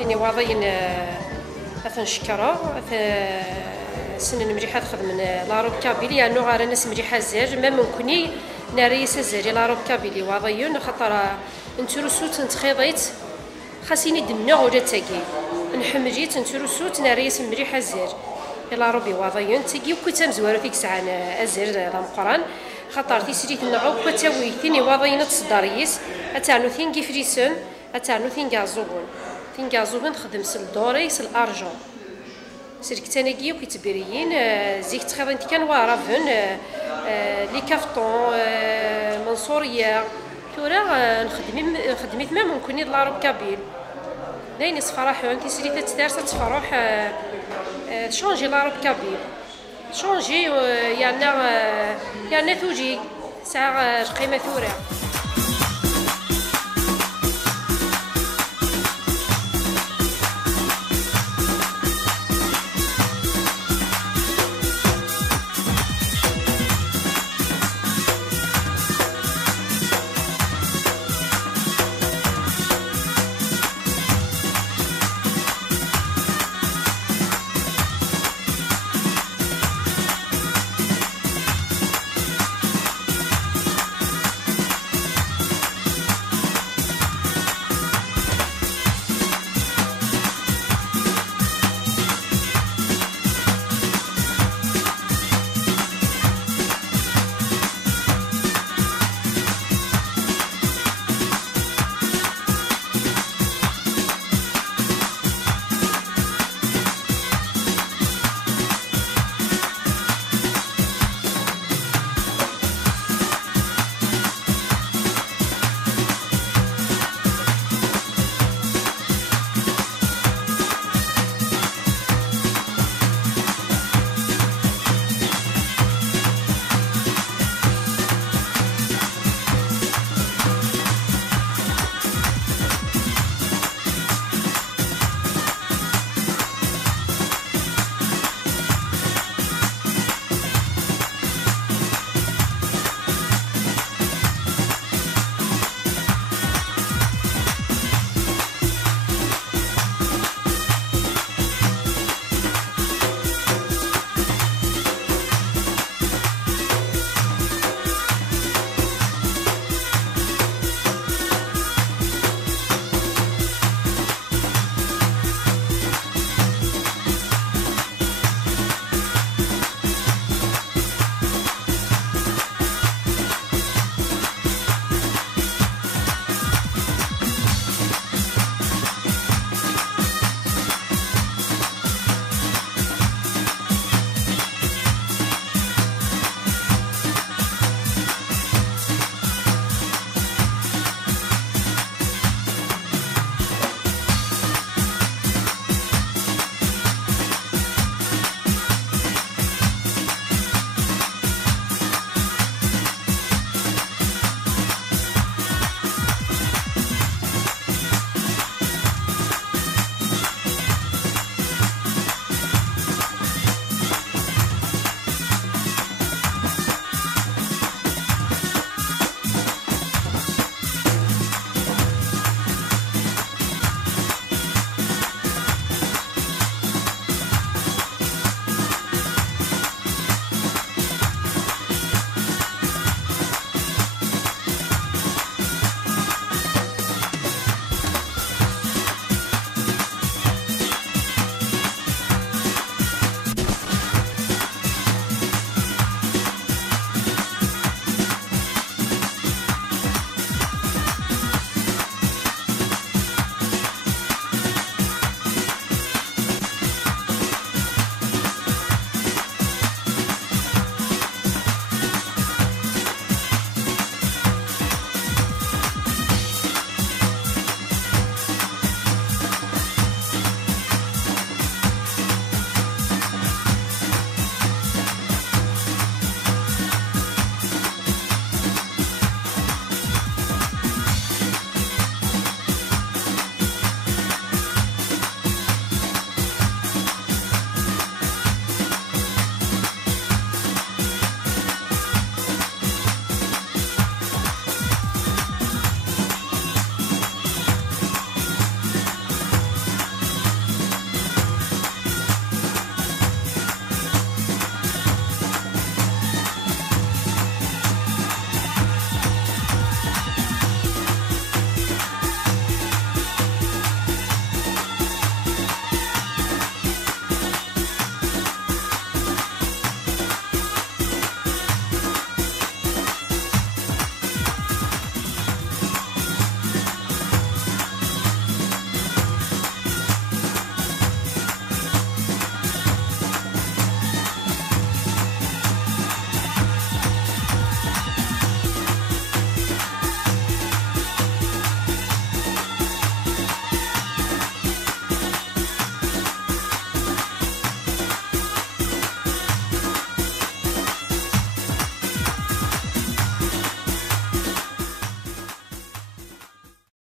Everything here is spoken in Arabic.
فيني واضين اثن شكرا سنن مليحه تخدم لاروب كابيلي يعني غير ناس مليحه زاج ما ممكني ناريس الزاجي لاروب كابيلي واضيون خاطر نترسوت نتخيضيت خاصني دمنا ولا تاكي نحمجيت نترسوت ناريس مليحه زاج الا ربي واضيون تاكي وكنت مزوارو فيك ساعه الزاج لا مقران خاطر تيسريت نعو كتاوي ثيني واضيين تصداريس اتعنو ثين كيفريسن اتعنو ثين كازوبون ثين كازوبون خدم سلدوري سلارجون سيرك تاناكي وكيتبريين زيك تخيض انت كان وارافن لي كافتون منصوريه تورا نخدمي ما ممكن لاروب كابيل داين صفراحون تيسري تتدارس تفروح تشونجي لاروب كابيل شونجي يعني توجي ساعه قيمه ثوره